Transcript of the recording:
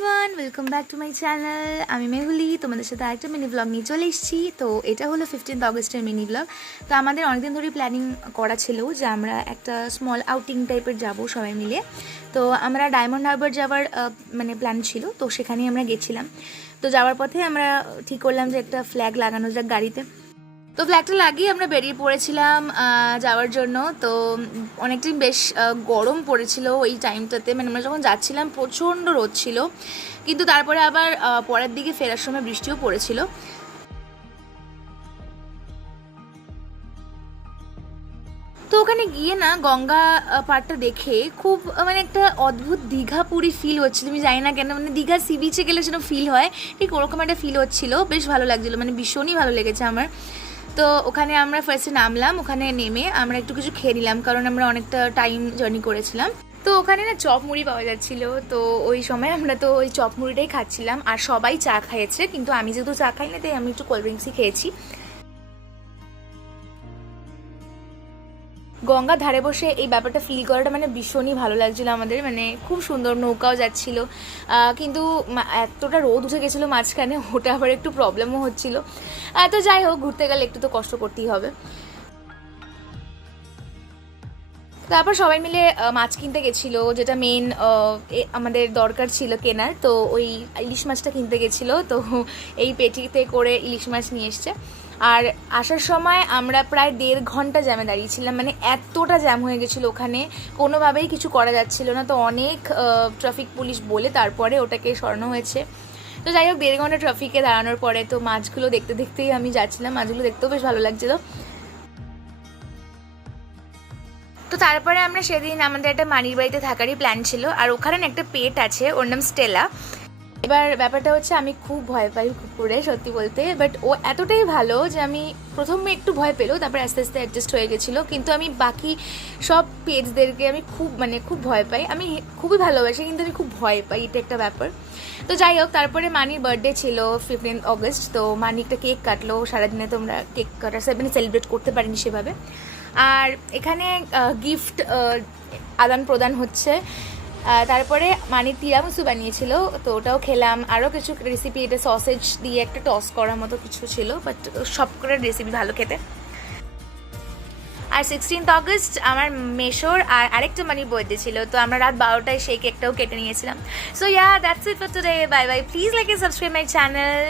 Everyone, welcome back to my channel. আমি মেহুলি, তোমাদের সাথে আরেকটা মিনি ব্লগ নিয়ে চলে এসেছি। তো এটা হলো 15th অগস্টের মিনি ব্লগ। তো আমাদের অনেকদিন ধরেই প্ল্যানিং করা ছিল যে আমরা একটা স্মল আউটিং টাইপের যাব সবাই মিলে। তো আমরা ডায়মন্ড হারবার যাওয়ার মানে প্ল্যান ছিল, তো সেখানেই আমরা গেছিলাম। তো যাওয়ার পথে আমরা ঠিক করলাম যে একটা ফ্ল্যাগ লাগানো যাক গাড়িতে। তো ফ্ল্যাগটা লাগিয়ে আমরা বেরিয়ে পড়েছিলাম যাওয়ার জন্য। তো অনেকটাই বেশ গরম পড়েছিল ওই টাইমটাতে, মানে আমরা যখন যাচ্ছিলাম প্রচণ্ড রোদ ছিল, কিন্তু তারপরে আবার পরের দিকে ফেরার সময় বৃষ্টিও পড়েছিল। তো ওখানে গিয়ে না গঙ্গা পাড়টা দেখে খুব মানে একটা অদ্ভুত দীঘা পুরী ফিল হচ্ছিল। আমি জানি না কেন, মানে দীঘা সি বিচে গেলে যেন ফিল হয় ঠিক ওরকম একটা ফিল হচ্ছিল, বেশ ভালো লাগছিলো, মানে ভীষণই ভালো লেগেছে আমার। তো ওখানে আমরা ফার্স্টে নামলাম, ওখানে নেমে আমরা একটু কিছু খেয়ে নিলাম, কারণ আমরা অনেকটা টাইম জার্নি করেছিলাম। তো ওখানে না চপ মুড়ি পাওয়া যাচ্ছিলো, তো ওই সময় আমরা তো ওই চপ মুড়িটাই খাচ্ছিলাম। আর সবাই চা খেয়েছে, কিন্তু আমি যেহেতু চা খাই না তাই আমি একটু কোল্ড ড্রিঙ্কসই খেয়েছি। গঙ্গার ধারে বসে এই ব্যাপারটা ফিল করাটা মানে ভীষণই ভালো লাগছিলো আমাদের, মানে খুব সুন্দর নৌকাও যাচ্ছিল। কিন্তু এতটা রোদ উঠে গেছিলো মাঝখানে, ওটা আবার একটু প্রবলেমও হচ্ছিল। তো যাই হোক, ঘুরতে গেলে একটু তো কষ্ট করতেই হবে। তারপর সবাই মিলে মাছ কিনতে গেছিলো, যেটা মেন আমাদের দরকার ছিল কেনার। তো ওই ইলিশ মাছটা কিনতে গেছিলো, তো এই পেটিতে করে ইলিশ মাছ নিয়ে এসছে। আর আসার সময় আমরা প্রায় 1.5 ঘন্টা জ্যামে দাঁড়িয়েছিলাম, মানে এতটা জ্যাম হয়ে গেছিলো ওখানে, কোনোভাবেই কিছু করা যাচ্ছিল না। তো অনেক ট্রাফিক পুলিশ বলে তারপরে ওটাকে সরানো হয়েছে। তো যাই হোক, 1.5 ঘন্টা ট্রাফিকে দাঁড়ানোর পরে তো মাছগুলো দেখতে দেখতেই আমি যাচ্ছিলাম, মাছগুলো দেখতেও বেশ ভালো লাগছিলো। তো তারপরে আমরা সেদিন আমাদের একটা মানির বাড়িতে থাকারই প্ল্যান ছিল, আর ওখানে একটা পেট আছে, ওর নাম স্টেলা। এবার ব্যাপারটা হচ্ছে আমি খুব ভয় পাই কুকুরে, সত্যি বলতে। বাট ও এতটাই ভালো যে আমি প্রথমে একটু ভয় পেলেও তারপর আস্তে আস্তে অ্যাডজাস্ট হয়ে গেছিলো। কিন্তু আমি বাকি সব পেটসদেরকে আমি খুব ভয় পাই। আমি খুবই ভালোবাসি, কিন্তু আমি খুব ভয় পাই, এটা একটা ব্যাপার। তো যাই হোক, তারপরে মানির বার্থডে ছিল 15th অগস্ট। তো মানি একটা কেক কাটলো, সারাদিনে তো আমরা কেক কাটার সেলিব্রেট করতে পারিনি সেভাবে। আর এখানে গিফট আদান প্রদান হচ্ছে। তারপরে মানে তিরামিসু বানিয়েছিল, তো ওটাও খেলাম। আরও কিছু রেসিপি, এটা সসেজ দিয়ে একটা টস করার মতো কিছু ছিল, বাট সব করে রেসিপি ভালো খেতে। আর 16th অগস্ট আমার মেশোর আর আরেকটা মানির বার্থডে ছিল, তো আমরা রাত 12টায় সেই কেকটাও কেটে নিয়েছিলাম। So yeah, that's it for today. Bye bye, please like and subscribe my channel.